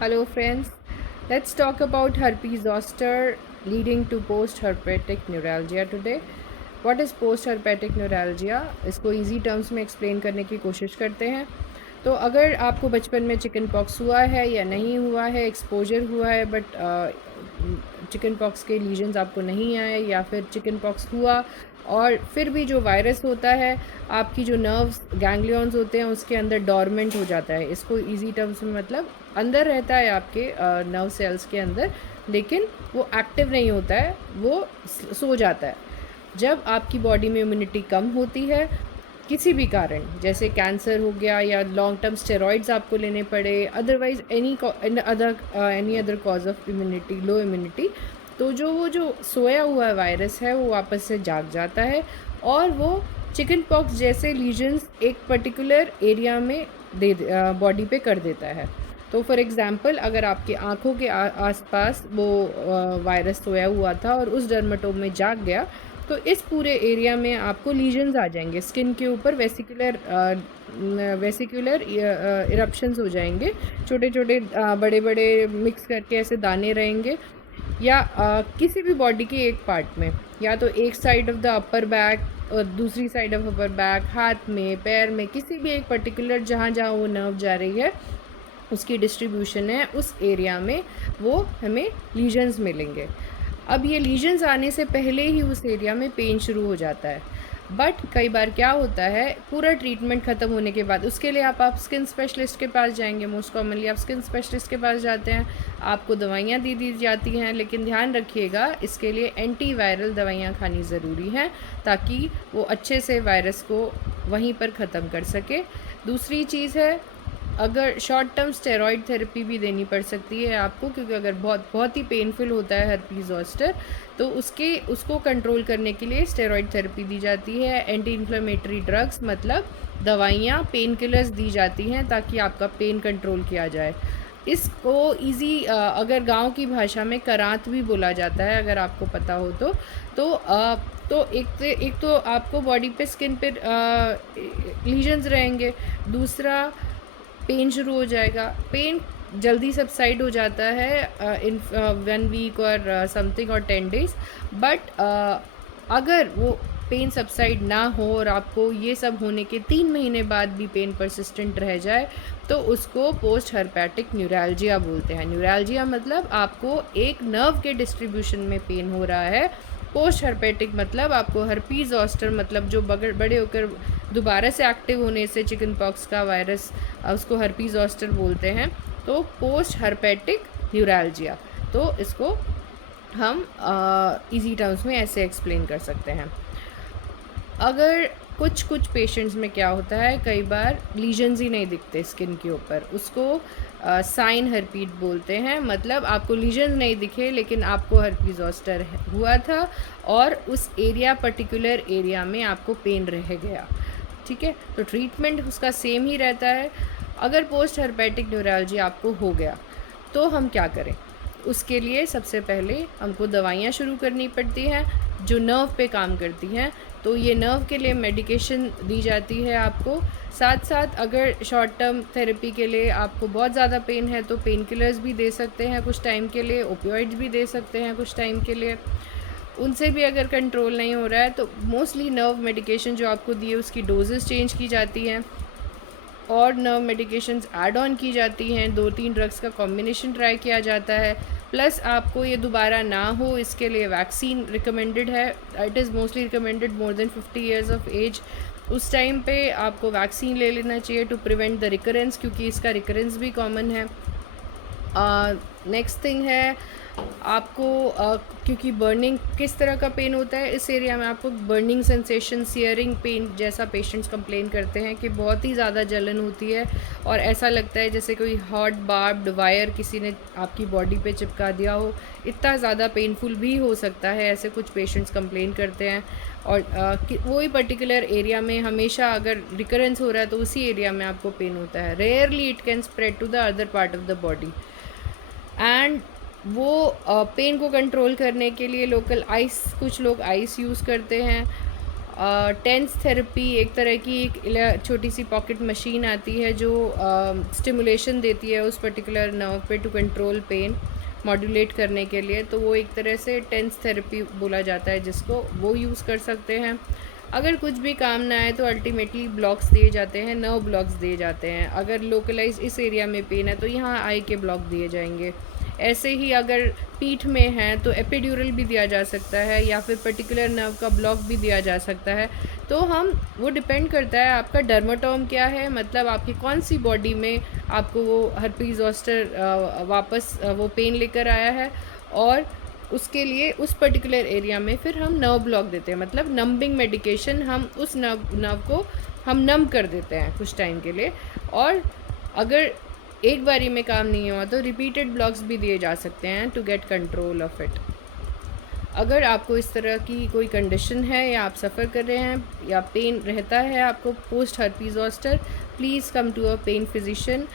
Hello, friends. Let's talk about herpes zoster leading to post-herpetic neuralgia today. What is post-herpetic neuralgia? इसको easy terms में explain करने की कोशिश करते हैं। तो अगर आपको बचपन में चिकन पॉक्स हुआ है या नहीं हुआ है, एक्सपोजर हुआ है बट चिकन पॉक्स के लीजन्स आपको नहीं आए, या फिर चिकन पॉक्स हुआ और फिर भी जो वायरस होता है आपकी जो नर्व्स गैंग्लियंस होते हैं उसके अंदर डॉर्मेंट हो जाता है। इसको इजी टर्म्स में मतलब अंदर रहता है आपके नर्व सेल्स के अंदर, लेकिन वो एक्टिव नहीं होता है, वो सो जाता है। जब आपकी बॉडी में इम्यूनिटी कम होती है किसी भी कारण, जैसे कैंसर हो गया या लॉन्ग टर्म स्टेरॉइड्स आपको लेने पड़े, otherwise any other cause of immunity, low immunity, तो वो जो सोया हुआ वायरस है वो वापस से जाग जाता है और वो चिकन पॉक्स जैसे लीजन्स एक पर्टिकुलर एरिया में बॉडी पे कर देता है। तो फॉर एग्ज़ाम्पल अगर आपके आँखों के आसपास वो वायरस सोया हुआ था और उस डर्मेटोम में जाग गया, तो इस पूरे एरिया में आपको लीजन्स आ जाएंगे, स्किन के ऊपर वेसिकुलर इरप्शंस हो जाएंगे, छोटे छोटे बड़े बड़े मिक्स करके ऐसे दाने रहेंगे, या किसी भी बॉडी के एक पार्ट में, या तो एक side of the upper back और दूसरी साइड ऑफ अपर बैक, हाथ में, पैर में, किसी भी एक पर्टिकुलर जहाँ जहाँ वो नर्व जा रही है उसकी डिस्ट्रीब्यूशन है, उस एरिया में वो हमें लीजन्स मिलेंगे। अब ये लीजन्स आने से पहले ही उस एरिया में पेन शुरू हो जाता है, बट कई बार क्या होता है पूरा ट्रीटमेंट ख़त्म होने के बाद उसके लिए आप स्किन स्पेशलिस्ट के पास जाएंगे। मोस्ट कॉमनली आप स्किन स्पेशलिस्ट के पास जाते हैं, आपको दवाइयाँ दी जाती हैं, लेकिन ध्यान रखिएगा इसके लिए एंटी वायरल दवाइयाँ खानी ज़रूरी हैं ताकि वो अच्छे से वायरस को वहीं पर ख़त्म कर सके। दूसरी चीज़ है, अगर शॉर्ट टर्म स्टेरॉइड थेरेपी भी देनी पड़ सकती है आपको, क्योंकि अगर बहुत ही पेनफुल होता है herpes zoster, तो उसको कंट्रोल करने के लिए स्टेरॉइड थेरेपी दी जाती है। एंटी इन्फ्लेमेटरी ड्रग्स मतलब दवाइयाँ, पेन किलर्स दी जाती हैं ताकि आपका पेन कंट्रोल किया जाए। इसको अगर गांव की भाषा में करांत भी बोला जाता है, अगर आपको पता हो तो एक तो आपको बॉडी पे, स्किन पे लीजन्स रहेंगे, दूसरा पेन शुरू हो जाएगा। पेन जल्दी सबसाइड हो जाता है इन 1 वीक और समथिंग और 10 डेज़, बट अगर वो पेन सबसाइड ना हो और आपको ये सब होने के 3 महीने बाद भी पेन परसिस्टेंट रह जाए तो उसको पोस्ट हर्पेटिक न्यूरैल्जिया बोलते हैं। न्यूरैल्जिया मतलब आपको एक नर्व के डिस्ट्रीब्यूशन में पेन हो रहा है। पोस्ट हर्पेटिक मतलब आपको herpes zoster मतलब जो बड़े होकर दोबारा से एक्टिव होने से चिकन पॉक्स का वायरस, उसको herpes zoster बोलते हैं। तो पोस्ट हर्पेटिक न्यूरैल्जिया, तो इसको हम इजी टर्म्स में ऐसे एक्सप्लेन कर सकते हैं। अगर कुछ पेशेंट्स में क्या होता है, कई बार लीजन्स ही नहीं दिखते स्किन के ऊपर, उसको साइन हर्पीट बोलते हैं। मतलब आपको लीजन्स नहीं दिखे लेकिन आपको herpes zoster हुआ था और उस पर्टिकुलर एरिया में आपको पेन रह गया। ठीक है, तो ट्रीटमेंट उसका सेम ही रहता है। अगर पोस्ट हर्पेटिक न्यूरैल्जिया आपको हो गया तो हम क्या करें? उसके लिए सबसे पहले हमको दवाइयाँ शुरू करनी पड़ती हैं जो नर्व पे काम करती हैं। तो ये नर्व के लिए मेडिकेशन दी जाती है आपको। साथ साथ अगर शॉर्ट टर्म थेरेपी के लिए आपको बहुत ज़्यादा पेन है तो पेन किलर्स भी दे सकते हैं कुछ टाइम के लिए, ओपियोइड्स भी दे सकते हैं कुछ टाइम के लिए। उनसे भी अगर कंट्रोल नहीं हो रहा है तो मोस्टली नर्व मेडिकेशन जो आपको दी है उसकी डोजेस चेंज की जाती हैं और नर्व मेडिकेशंस ऐड ऑन की जाती हैं। 2-3 ड्रग्स का कॉम्बिनेशन ट्राई किया जाता है। प्लस आपको ये दोबारा ना हो इसके लिए वैक्सीन रिकमेंडेड है। It is mostly recommended more than 50 years of age. उस टाइम पे आपको वैक्सीन ले लेना चाहिए टू प्रिवेंट द रिकरेंस, क्योंकि इसका रिकरेंस भी कॉमन है। नेक्स्ट थिंग है आपको क्योंकि बर्निंग किस तरह का पेन होता है इस एरिया में, आपको बर्निंग सेंसेशन, सियरिंग पेन जैसा पेशेंट्स कंप्लेन करते हैं कि बहुत ही ज़्यादा जलन होती है और ऐसा लगता है जैसे कोई हॉट बार्ब्ड वायर किसी ने आपकी बॉडी पे चिपका दिया हो। इतना ज़्यादा पेनफुल भी हो सकता है, ऐसे कुछ पेशेंट्स कंप्लेन करते हैं। और वही पर्टिकुलर एरिया में हमेशा अगर रिकरेंस हो रहा है तो उसी एरिया में आपको पेन होता है। Rarely it can spread to the other part of the body. And वो पेन को कंट्रोल करने के लिए लोकल आइस, कुछ लोग आइस यूज़ करते हैं। टेंस थेरेपी एक तरह की एक छोटी सी पॉकेट मशीन आती है जो स्टिमुलेशन देती है उस पर्टिकुलर नर्व पे टू कंट्रोल पेन, मॉड्यूलेट करने के लिए। तो वो एक तरह से टेंस थेरेपी बोला जाता है जिसको, वो यूज़ कर सकते हैं। अगर कुछ भी काम ना आए तो अल्टीमेटली ब्लॉक्स दिए जाते हैं, नर्व ब्लॉक्स दिए जाते हैं। अगर लोकलाइज इस एरिया में पेन है तो यहाँ आई के ब्लॉक दिए जाएंगे। ऐसे ही अगर पीठ में है तो एपिड्यूरल भी दिया जा सकता है या फिर पर्टिकुलर नर्व का ब्लॉक भी दिया जा सकता है। तो हम, वो डिपेंड करता है आपका डर्माटोम क्या है, मतलब आपकी कौन सी बॉडी में आपको वो हर्पीज ज़ोस्टर वापस वो पेन लेकर आया है, और उसके लिए उस पर्टिकुलर एरिया में फिर हम नर्व ब्लॉक देते हैं, मतलब नंबिंग मेडिकेशन, हम उस नर्व को हम नम कर देते हैं कुछ टाइम के लिए। और अगर एक बारी में काम नहीं हुआ तो रिपीटेड ब्लॉक्स भी दिए जा सकते हैं to get control of it. अगर आपको इस तरह की कोई कंडीशन है या आप सफ़र कर रहे हैं या पेन रहता है आपको post herpes zoster, please come to a pain physician.